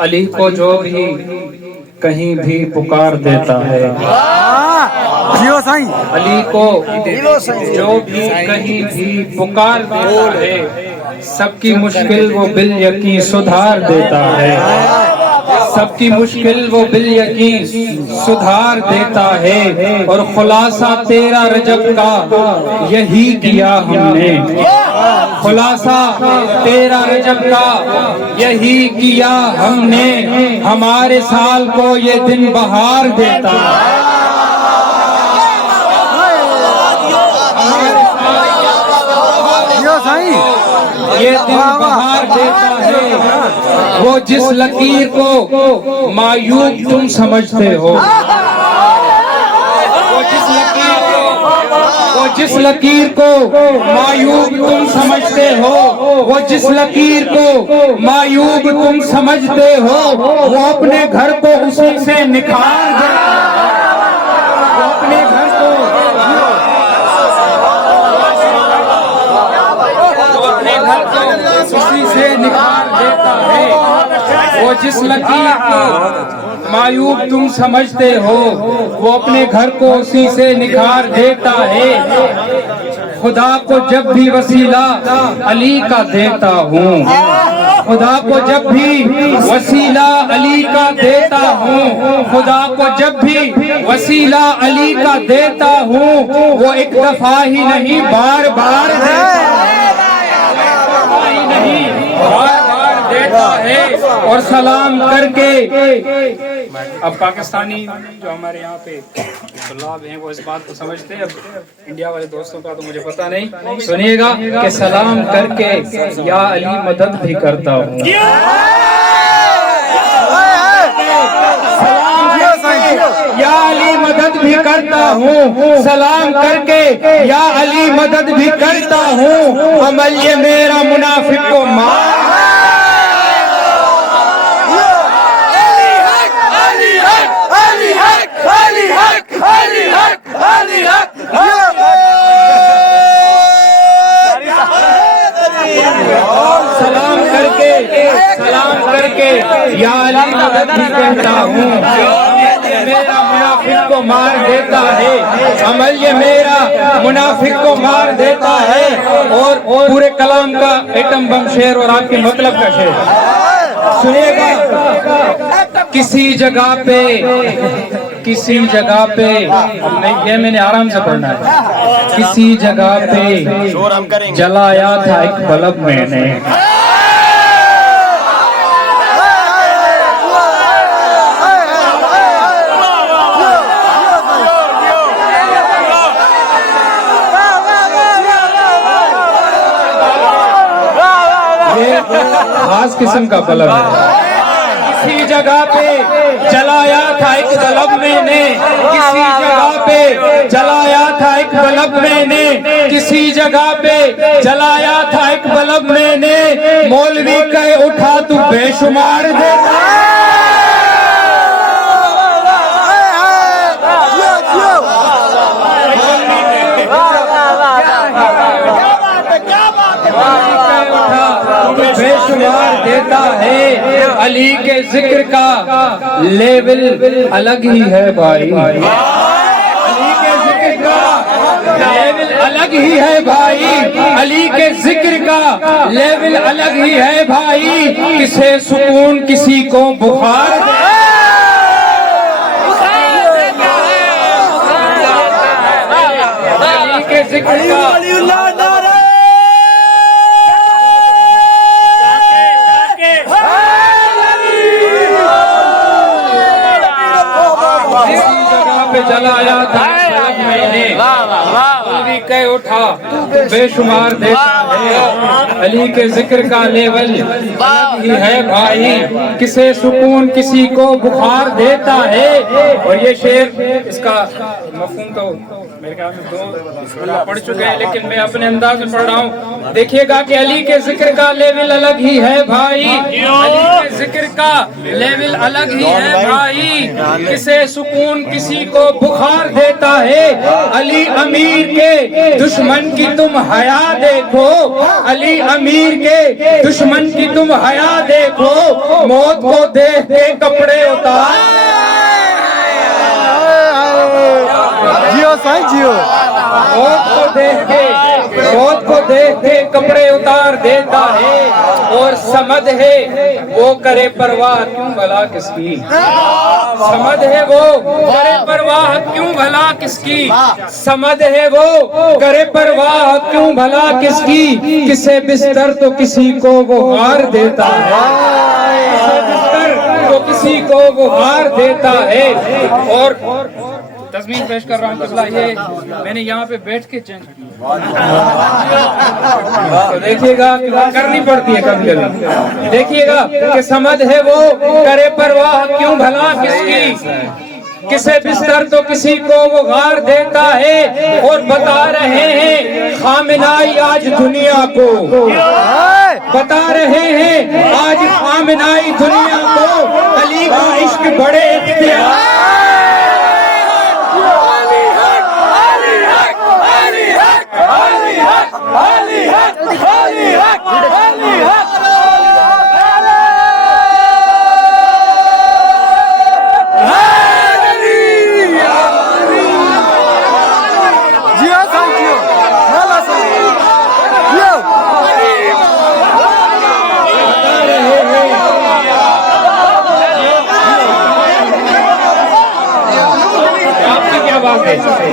अली को जो भी कहीं भी पुकार देता है, अली को जो भी कहीं भी पुकार देता है, सबकी मुश्किल वो बिल यकीन सुधार देता है, सबकी मुश्किल वो बिल यकीन सुधार देता है। और खुलासा तेरा रजब का यही किया हमने, खुलासा तेरा रजब का यही किया हमने, हमारे साल को ये दिन बहार देता है, ये दिन बहार देता है। वो जिस लकीर को मायूब तुम समझते हो, वो जिस लकीर को मायूब तुम समझते हो, वो जिस लकीर को मायूब तुम समझते हो, वो अपने घर को उसी से निखार देता है, वो अपने घर को उसी से निखार देता है। वो जिस लकीर को मायूब तुम समझते हो, वो अपने घर को उसी से निखार देता है। खुदा को जब भी वसीला अली का देता हूँ, खुदा को जब भी वसीला अली का देता हूँ, खुदा को जब भी वसीला अली का देता हूँ, वो एक दफा ही नहीं बार बार बार बार देता है। और सलाम करके अब पाकिस्तानी जो हमारे यहाँ पे तुल्लाब हैं वो इस बात को समझते हैं, अब इंडिया वाले दोस्तों का तो मुझे पता नहीं, सुनिएगा कि सलाम करके या अली मदद भी करता हूँ, या अली मदद भी करता हूँ, सलाम करके या अली मदद भी करता हूँ। अमल ये मेरा मुनाफिक को मार, सलाम करके या अली मदद भी कहता हूँ, मेरा मुनाफिक को मार देता है, अमल ये मेरा मुनाफिक को मार देता है। और पूरे कलाम का एटम बम शेर और आपके मतलब का शेर सुनिएगा। किसी जगह पे अब नहीं, ये मैंने आराम से पढ़ना है। किसी जगह पे जलाया था एक बल्ब मैंने, खास किस्म का बल्ब है। किसी जगह पे जलाया था एक बल्ब मैंने, किसी जगह पे जलाया था एक बल्ब मैंने, किसी जगह पे जलाया था एक बल्ब मैंने, मौलवी कहे उठा तू बेशुमार देता बेशुमार देता है। अली के जिक्र का लेवल अलग ही है भाई, अली के जिक्र का लेवल अलग ही है भाई, अली के जिक्र का लेवल अलग ही है भाई। किसे सुकून किसी को बुखार अली के जिक्र का जलाया था मैंने, अली कह उठा बेशुमार देता है। अली के जिक्र का लेवल अलग ही है भाई, किसे सुकून किसी को बुखार देता है। और ये शेर इसका मफहूम तो मेरे ख्याल में दो पढ़ चुके हैं, लेकिन मैं अपने अंदाज में पढ़ रहा हूँ। देखिएगा कि अली के जिक्र का लेवल अलग ही है भाई, अली के जिक्र का लेवल अलग ही है भाई। किसे सुकून किसी को बुखार देता है। अली अमीर के दुश्मन की तुम हया देखो, अली अमीर के दुश्मन की तुम हया देखो, मौत को देख के कपड़े उतार। जियो साईं जियो। मौत को देख के कपड़े उतार देता है, और समझ है वो करे परवाह क्यों भला किसकी। समझ है वो करे परवाह क्यों भला किसकी। समझ है वो करे परवाह क्यों भला किसकी। किसे बिस्तर तो किसी को वो हार देता है, किसे बिस्तर तो किसी को वो हार देता है। और तस्वीर पेश कर रहा हूँ किबला, ये मैंने यहाँ पे बैठ के चेंज किया, तो देखिएगा करनी पड़ती है कभी कभी। देखिएगा कि समझ है वो करे परवाह क्यों भला किसकी। किसे बिस्तर तो किसी को वो गार देता है, और बता रहे हैं खामिनाई आज दुनिया को। बता रहे हैं आज खामिनाई दुनिया को, अली का इश्क बड़े इख्तियार।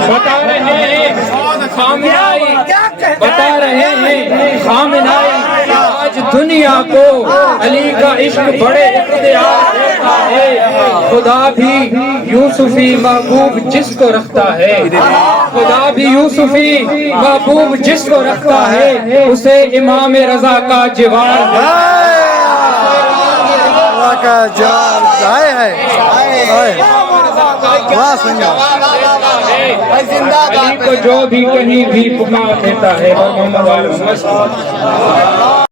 बता रहे हैं खामिनाई, बता रहे हैं खामिनाई आज दुनिया को, अली का इश्क बड़े इख्तियार देता है। खुदा भी यूसुफी महबूब जिसको रखता है, खुदा भी यूसुफी महबूब जिसको रखता है, उसे इमाम रजा का जिवार अली को जो भी कहीं भी पुकार देता है।